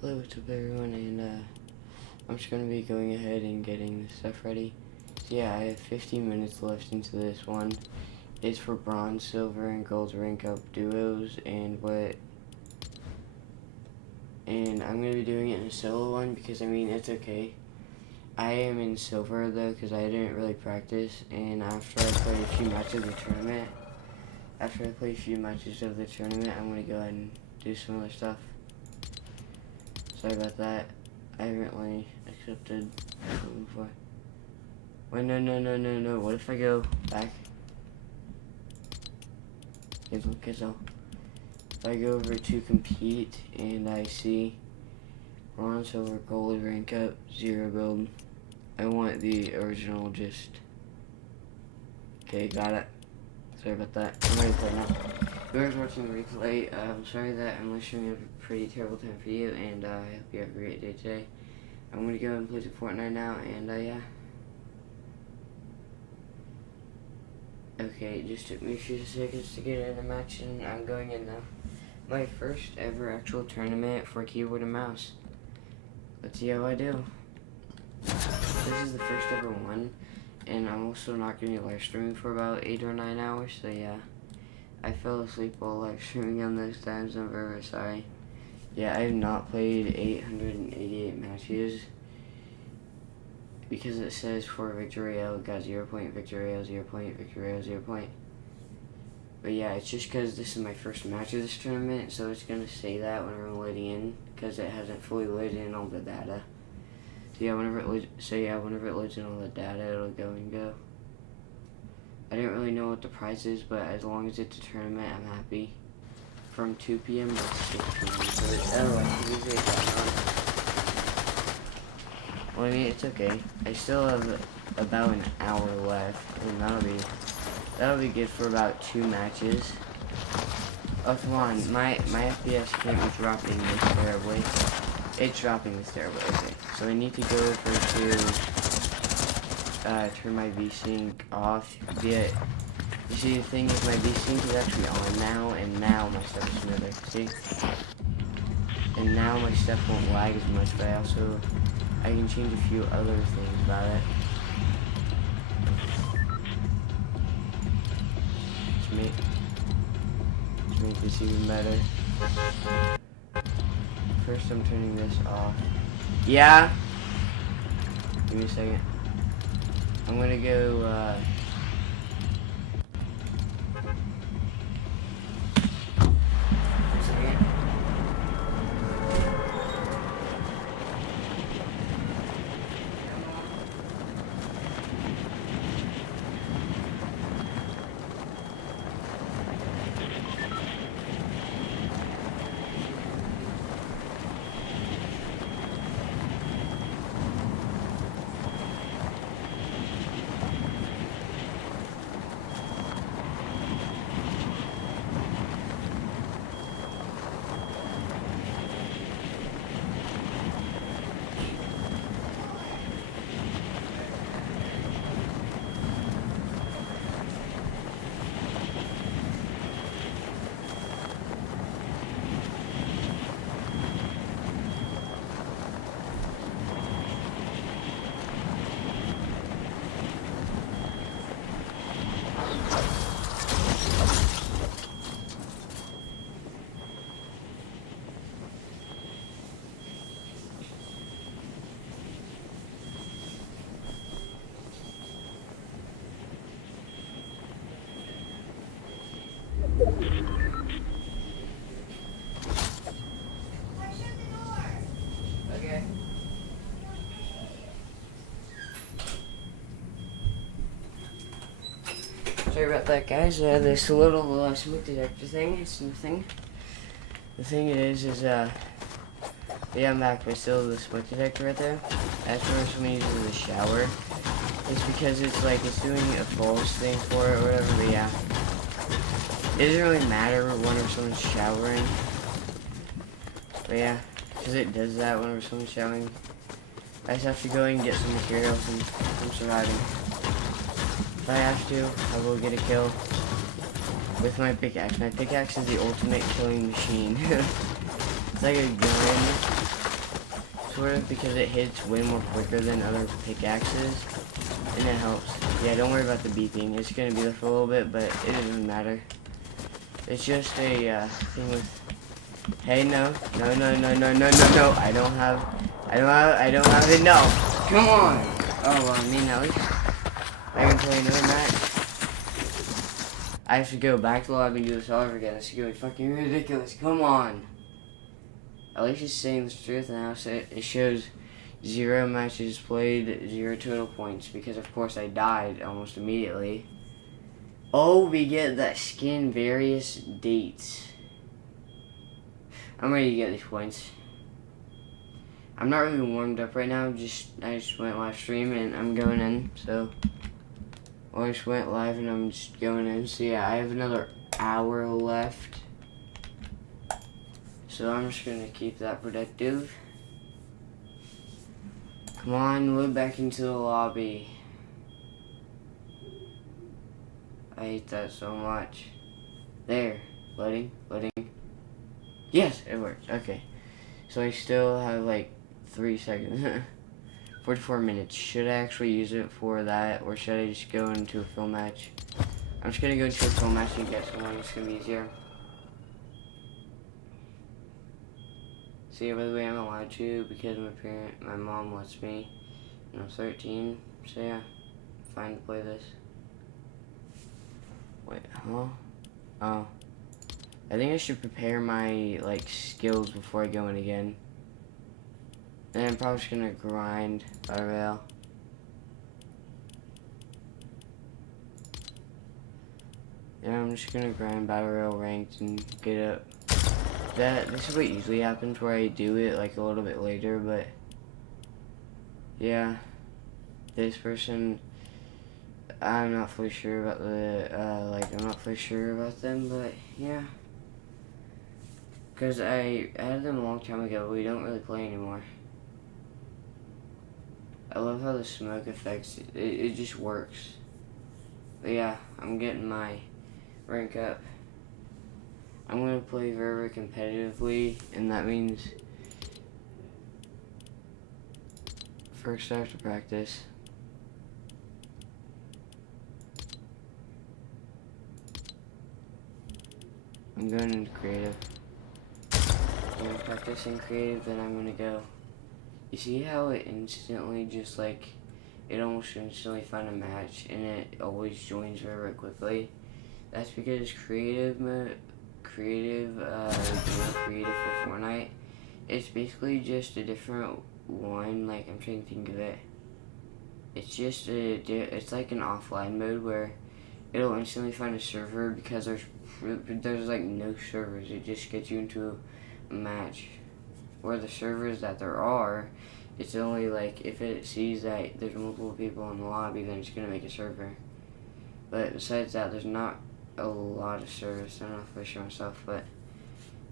Hello, what's up everyone, and I'm just going to be going ahead and getting this stuff ready. So yeah, I have 15 minutes left into this one. It's for bronze, silver, and gold rank up duos, and I'm going to be doing it in a solo one because, I mean, it's okay. I am in silver though because I didn't really practice, and after I play a few matches of the tournament, I'm going to go ahead and do some other stuff. Sorry about that. I haven't really accepted something before. Wait, no. What if I go back? Cancel. If I go over to compete and I see bronze, silver, gold, rank up, 0 build. I want the original just. Okay, got it. Sorry about that. I'm ready to play now. Whoever's watching the replay, I'm sorry that I'm wishing a pretty terrible time for you, and I hope you have a great day today. I'm going to go and play some Fortnite now, and yeah. Okay, it just took me a few seconds to get in the match, and I'm going in now. My first ever actual tournament for keyboard and mouse. Let's see how I do. This is the first ever one, and I'm also not going to be live streaming for about 8 or 9 hours, so yeah. I fell asleep while live streaming on those times. I'm very sorry. Yeah, I have not played 888 matches because it says for victory royale got 0 point, victory royale 0 point, victory royale 0 point. But yeah, it's just because this is my first match of this tournament, so it's gonna say that whenever I'm loading in because it hasn't fully loaded in all the data. So yeah, whenever it loads in all the data, it'll go and go. I didn't really know what the price is, but as long as it's a tournament, I'm happy. From 2 p.m. to 6 p.m. Well, I mean, it's okay. I still have about an hour left, and that'll be good for about 2 matches. Oh, come on. My FPS can't be dropping this terribly. It's dropping this terribly. Okay, so I need to go over to turn my VSync off. You see, the thing is, my VSync is actually on now, and now my stuff is smoother. See? And now my stuff won't lag as much, but I can change a few other things about it. To make this even better. First, I'm turning this off. Yeah? Give me a second. I'm gonna go, okay. Sorry about that, guys. This little smoke detector thing, it's nothing. The thing yeah, I'm back, but still the smoke detector right there. That's where someone uses the shower. It's because it's doing a false thing for it or whatever, but yeah. It doesn't really matter whenever someone's showering. But yeah, because it does that whenever someone's showering. I just have to go and get some materials and I'm surviving. If I have to, I will get a kill with my pickaxe. My pickaxe is the ultimate killing machine. It's like a gun. sort of, because it hits way more quicker than other pickaxes, and it helps. Yeah, don't worry about the beeping. It's gonna be there for a little bit, but it doesn't matter. It's just a thing with. Hey, no. I don't have it. No. Come on. Oh, well, I mean, at least I can play another match. I have to go back to the lobby and do this all over again. This is going to be fucking ridiculous. Come on. At least it's saying the truth now. So it shows 0 matches played, 0 total points. Because, of course, I died almost immediately. Oh, we get that skin various dates. I'm ready to get these points. I'm not really warmed up right now. I just went live stream and I'm going in. So, I just went live and I'm just going in. So yeah, I have another hour left. So I'm just gonna keep that productive. Come on, load back into the lobby. I hate that so much. There, loading. Yes, it worked. Okay. So I still have like 3 seconds. 44 minutes. Should I actually use it for that, or should I just go into a film match? I'm just gonna go into a film match and get someone. It's gonna be easier. See, by the way, I'm allowed to because my mom lets me. And I'm 13. So yeah, fine to play this. Wait, huh? Oh. I think I should prepare my, like, skills before I go in again. And I'm probably just gonna grind Battle Royale. Yeah, I'm just gonna grind Battle Royale ranked and get up. This is what usually happens where I do it, like, a little bit later, but... Yeah. This person... I'm not fully sure about I'm not fully sure about them, but, yeah. Because I added them a long time ago, but we don't really play anymore. I love how the smoke affects it. It just works. But yeah, I'm getting my rank up. I'm going to play very, very competitively, and that means first I have to practice. I'm going into creative. I'm going to practice in creative, then I'm going to go. You see how it instantly just like, it almost instantly find a match and it always joins very, very quickly? That's because creative for Fortnite, it's basically just a different one. Like, I'm trying to think of it. It's just it's like an offline mode where it'll instantly find a server because there's like no servers. It just gets you into a match. Where the servers that there are, it's only like if it sees that there's multiple people in the lobby, then it's gonna make a server. But besides that, there's not a lot of servers. I'm not for sure myself, but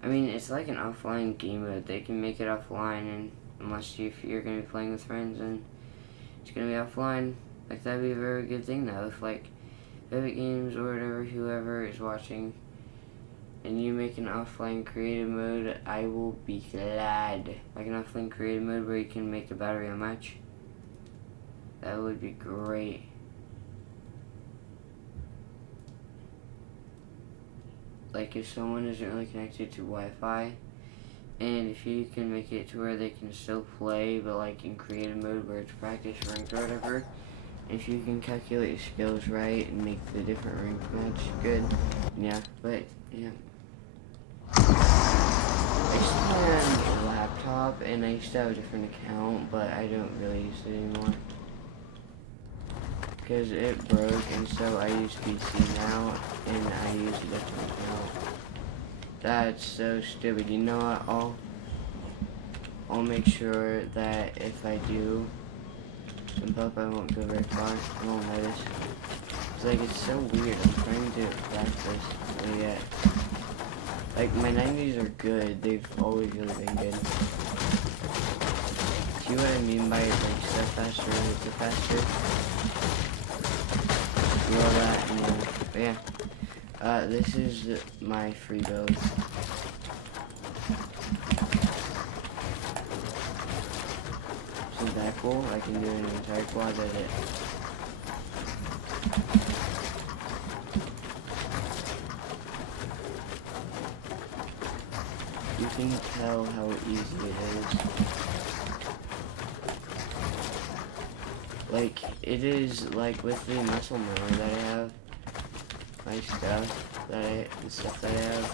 I mean, it's like an offline game mode. They can make it offline, and if you're gonna be playing with friends, and it's gonna be offline. Like, that'd be a very good thing though. If like Epic Games or whatever, whoever is watching, and you make an offline creative mode, I will be glad. Like an offline creative mode where you can make a battle royale match. That would be great. Like if someone isn't really connected to Wi-Fi, and if you can make it to where they can still play, but like in creative mode where it's practice ranked or whatever, if you can calculate your skills right and make the different ranked match good, yeah, but yeah. I used to play on a laptop, and I used to have a different account, but I don't really use it anymore. Because it broke, and so I use PC now, and I use a different account. That's so stupid. You know what, I'll make sure that if I do jump up, I won't go very far. I won't notice. It's like, it's so weird. I'm trying to practice, but yet. Like, my 90s are good. They've always really been good. See what I mean by like step faster, hit it faster? You know that, and but yeah. This is my free build. that cool? I can do an entire quad edit. You can tell how easy it is. Like, it is like with the muscle memory that I have, my stuff that I have.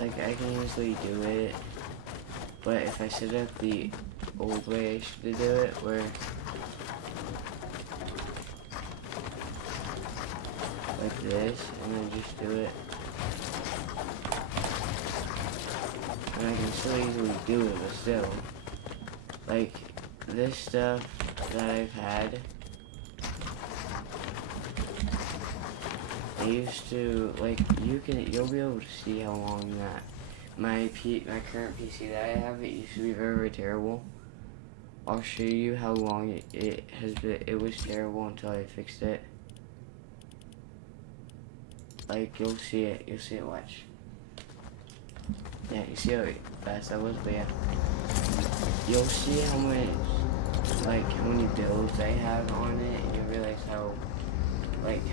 Like, I can easily do it, but if I set up the old way I should do it, where like this, and then just do it, and I can still easily do it, but still, like, this stuff that I've had, I used to, like, you'll be able to see how long that, my current PC that I have, it used to be very, very terrible. I'll show you how long it has been. It was terrible until I fixed it. Like, you'll see it, watch. Yeah, you see how fast that was, but yeah. You'll see how many builds I have on it, and you'll realize how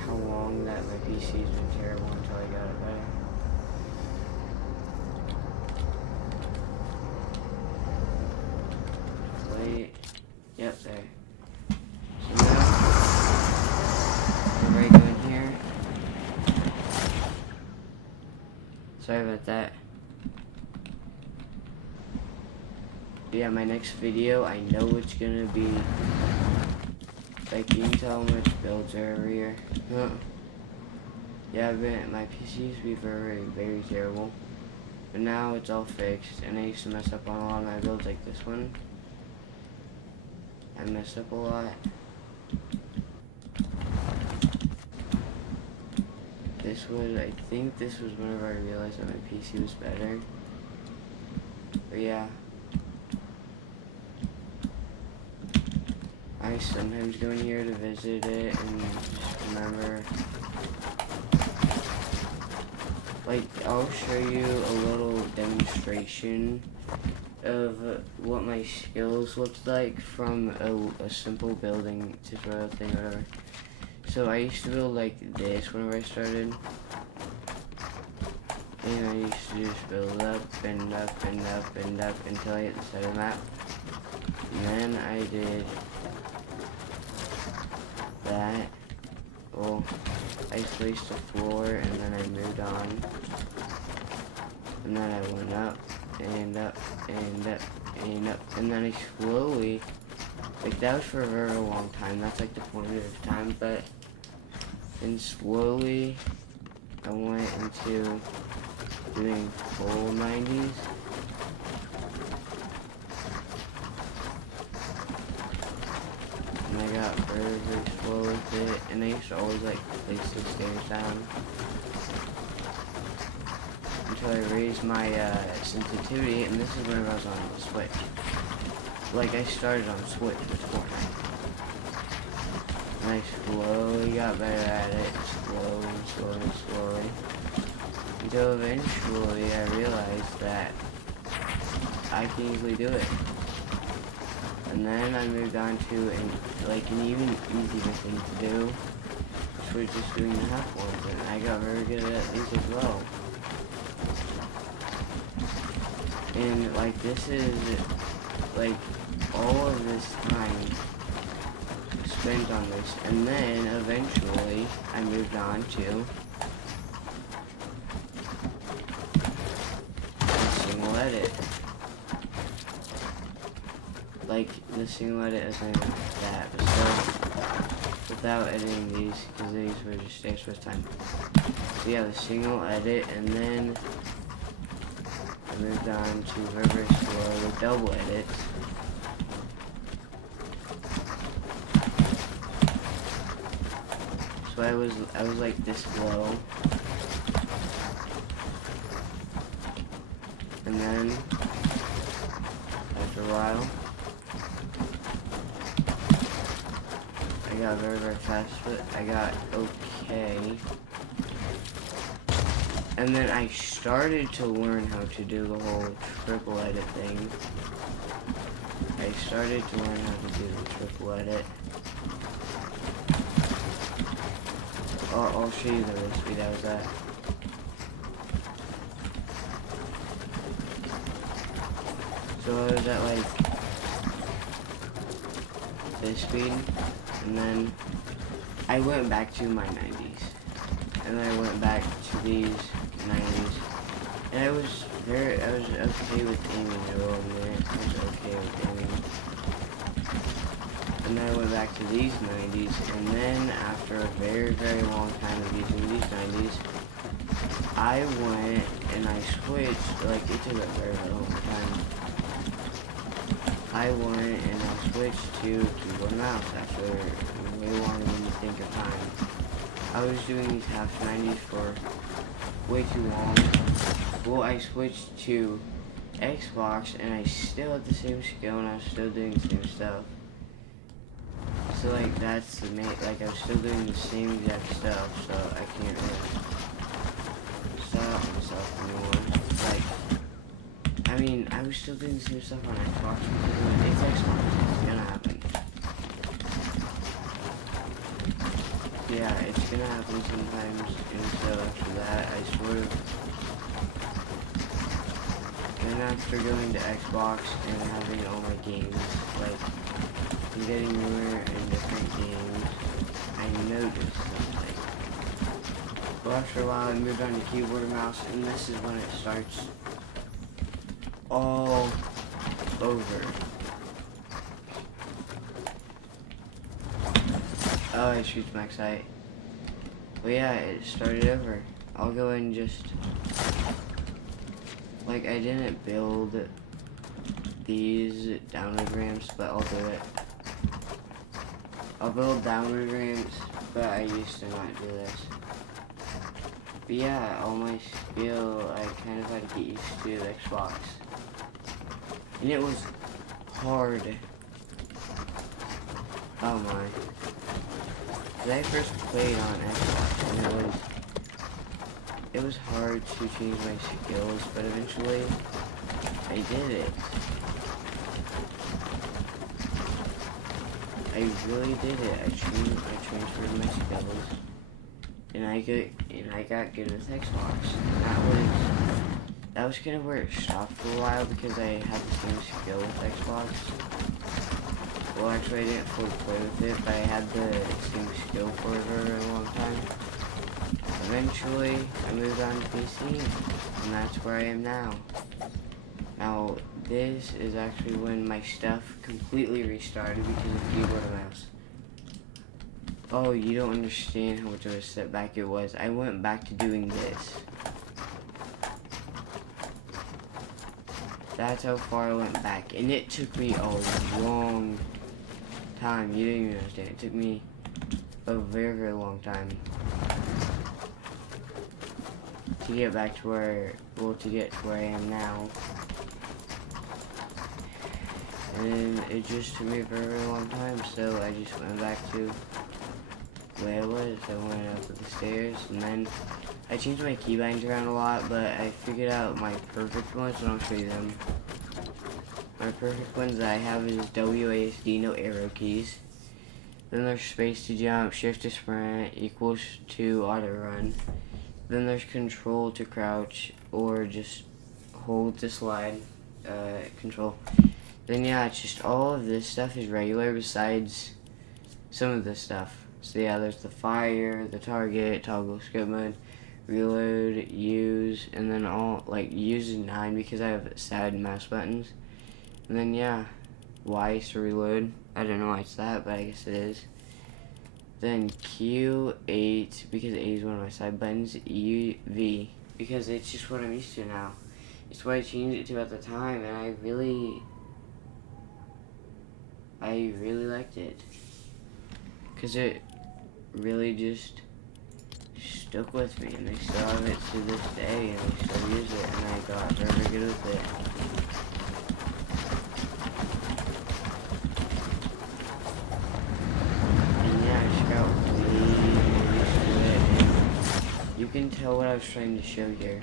long that my PC's been terrible until I got it better. Wait. Yep, there. So now, we're ready to go in here. Sorry about that. Yeah, my next video, I know it's gonna be, like, you can tell how much builds are every year. Huh. Yeah, my PC used to be very, very terrible. But now it's all fixed, and I used to mess up on a lot of my builds, like this one. I messed up a lot. I think this was whenever I realized that my PC was better. But yeah. I sometimes go in here to visit it and just remember. Like, I'll show you a little demonstration of what my skills looked like from a simple building tutorial thing or whatever. So I used to build like this whenever I started. And I used to just build up and up and up and up until I hit the center map. And then I did that. Well, I placed the floor and then I moved on. And then I went up and up and up and up. And then I slowly, like, that was for a very long time. That's like the point of time, but then slowly I went into doing full 90s. And I got very, very slow with it, and I used to always like place the stairs down until I raised my sensitivity, and this is whenever I was on the Switch. Like, I started on Switch with Fortnite. And I slowly got better at it, slowly, until eventually I realized that I can easily do it. And then I moved on to an even easier thing to do, which was just doing the half ones, and I got very good at these as well. And like, this is like all of this time spent on this, and then eventually I moved on to a single edit. Like, the single edit is not even that, but still, without editing these, because these were just extra time. So yeah, the single edit, and then I moved on to very, very slow double edits. So I was like this low, and then after a while, got very fast, but I got okay. And then I started to learn how to do the whole triple edit thing. I started to learn how to do the triple edit. I'll show you the real speed I was at. So I was at like this speed, and then I went back to my 90s, and then I went back to these 90s, and I was okay with aiming. I will admit, I was okay with aiming. And then I went back to these 90s, and then after a very long time of using these 90s, I went and I switched, like it took a very long time. I went and I switched to keyboard and mouse after way longer than you think of time. I was doing these half 90s for way too long. Well, I switched to Xbox and I still had the same skill and I was still doing the same stuff. So like that's the main, like I was still doing the same exact stuff, so I can't really stop myself anymore. Like, I mean, I was still doing the same stuff on Xbox because it's Xbox, it's gonna happen. Yeah, it's gonna happen sometimes, and so after that, I sort of, then after going to Xbox and having all my games, like, and getting newer and different games, I noticed something. Well, after a while, I moved on to keyboard and mouse, and this is when it starts all over. Oh, I shoot max height. But yeah, it started over. I'll go and just, like, I didn't build these download ramps, but I'll do it. I'll build downward ramps, but I used to not do this. But yeah, all my skill, I kind of had to get used to the Xbox. And it was hard. Oh my. When I first played on Xbox, and it was hard to change my skills, but eventually, I did it. I really did it. I transferred my skills, and I got good with Xbox. And that was kind of where it stopped for a while because I had the same skill with Xbox. Well, actually, I didn't fully play with it, but I had the same skill for a very long time. Eventually, I moved on to PC, and that's where I am now. Now, this is actually when my stuff completely restarted because of keyboard and mouse. Oh, you don't understand how much of a setback it was. I went back to doing this. That's how far I went back, and it took me a long time. You didn't even understand. It took me a very long time to get back to where, well, to get to where I am now. And it just took me a very long time, so I just went back to the way I was. I went up the stairs, and then I changed my keybinds around a lot, but I figured out my perfect ones, and I'll show you them. My perfect ones that I have is WASD, no arrow keys. Then there's space to jump, shift to sprint, equals to auto run. Then there's control to crouch, or just hold to slide, control. Then yeah, it's just all of this stuff is regular besides some of this stuff. So yeah, there's the fire, the target, toggle scope mode, reload, use, and then all, like, use is 9 because I have sad mouse buttons. And then yeah, Y is to reload. I don't know why it's that, but I guess it is. Then Q8 because A is one of my side buttons. V because it's just what I'm used to now. It's what I changed it to at the time, and I really liked it because it really just stuck with me, and I still have it to this day, and I still use it, and I got very good with it. And can tell what I was trying to show here.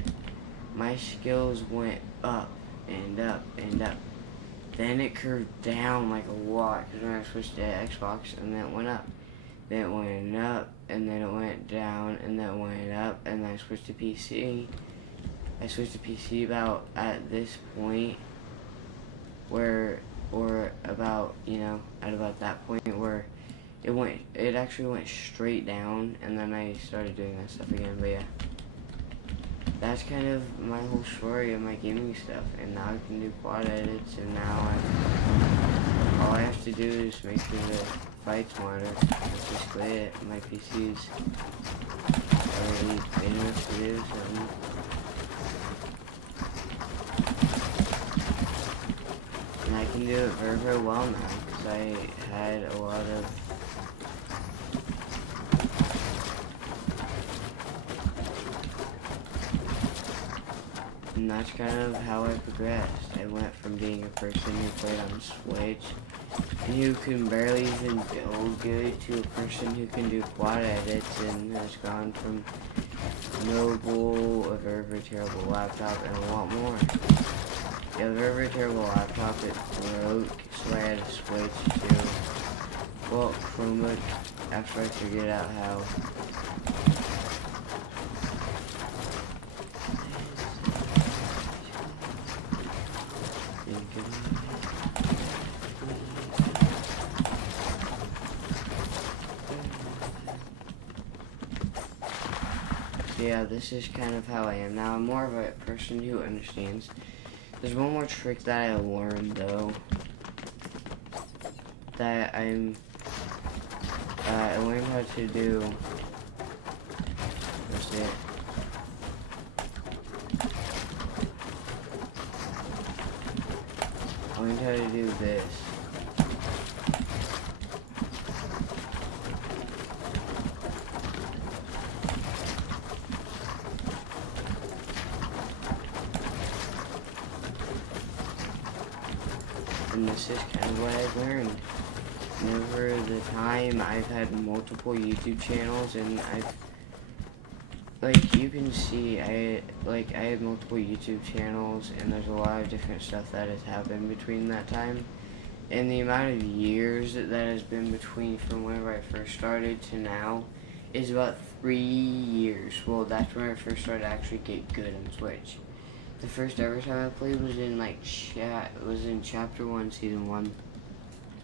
My skills went up and up and up. Then it curved down like a lot because when I switched to Xbox, and then it went up. Then it went up, and then it went down, and then it went up, and then I switched to PC. I switched to PC about at this point where, or about, you know, at about that point where it actually went straight down, and then I started doing that stuff again. But yeah, that's kind of my whole story of my gaming stuff. And now I can do quad edits, and now all I have to do is make sure the fight's smarter. That's basically it. My PC's already been enough to do something. And I can do it very, very well now because I had a lot of and that's kind of how I progressed. I went from being a person who played on Switch and who can barely even build good to a person who can do quad edits, and has gone from mobile, a very, very terrible laptop, and a lot more. Yeah, a very, very terrible laptop, it broke, so I had to switch to, well, Chromebook after I figured out how. Yeah, this is kind of how I am now. I'm more of a person who understands. There's one more trick that I learned though, that I learned how to do. What's it? I learned how to do this. And this is kind of what I've learned. Over the time, I've had multiple YouTube channels, and like you can see, I had multiple YouTube channels, and there's a lot of different stuff that has happened between that time. And the amount of years that has been between from whenever I first started to now is about 3 years. Well, that's when I first started to actually get good on Switch. The first ever time I played was in chapter 1, season 1,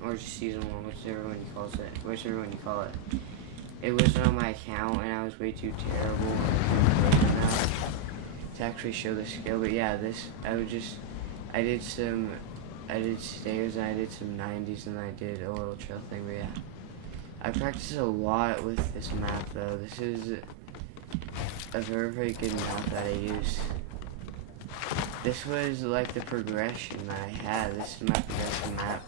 or season 1, whichever one you call it. It wasn't on my account, and I was way too terrible to actually show the skill. But yeah, I did stairs, and I did some 90s, and I did a little trail thing. But yeah, I practiced a lot with this map though. This is a very, very good map that I use. This was like the progression that I had. This is my progression map.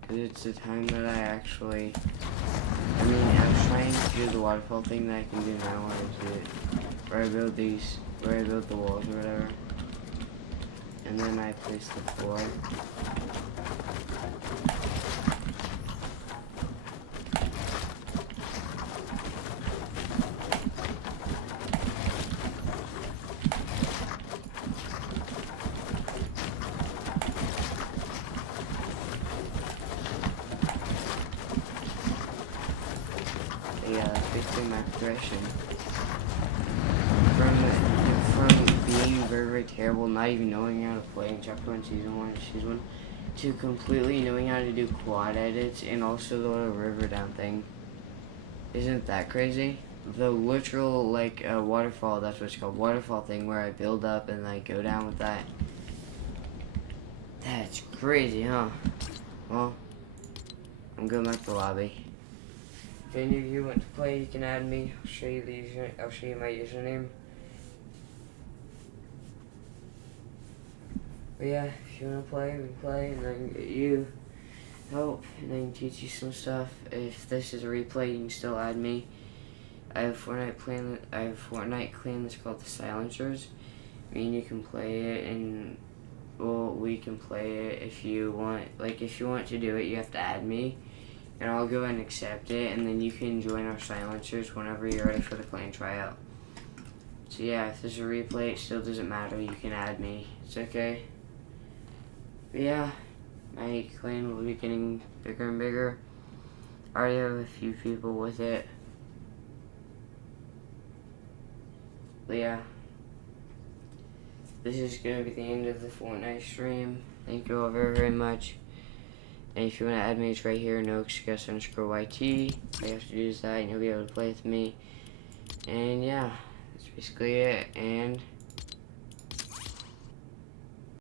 Because it's the time that I was trying to do the waterfall thing that I can do now when I do it. Where I build the walls or whatever. And then I place the floor. Yeah, that's basically my progression. From being very, very terrible, not even knowing how to play in chapter 1, season 1, to completely knowing how to do quad edits and also the little river down thing. Isn't that crazy? The literal, waterfall, that's what it's called, waterfall thing, where I build up and I go down with that. That's crazy, huh? Well, I'm going back to the lobby. If any of you want to play, you can add me. I'll show you my username. But yeah, if you want to play, we can play, and I can get you help, and I can teach you some stuff. If this is a replay, you can still add me. I have Fortnite clan that's called the Silencers. Me and you can play it, and well, we can play it if you want. Like, if you want to do it, you have to add me. and I'll go ahead and accept it, and then you can join our silencers whenever you're ready for the clan tryout. So yeah, if there's a replay, it still doesn't matter. You can add me. It's okay. But yeah, my clan will be getting bigger and bigger. I already have a few people with it. But yeah, this is going to be the end of the Fortnite stream. Thank you all very, very much. And if you want to add me, it's right here, noexcuse_YT. All you have to do is that, and you'll be able to play with me. And yeah, that's basically it. And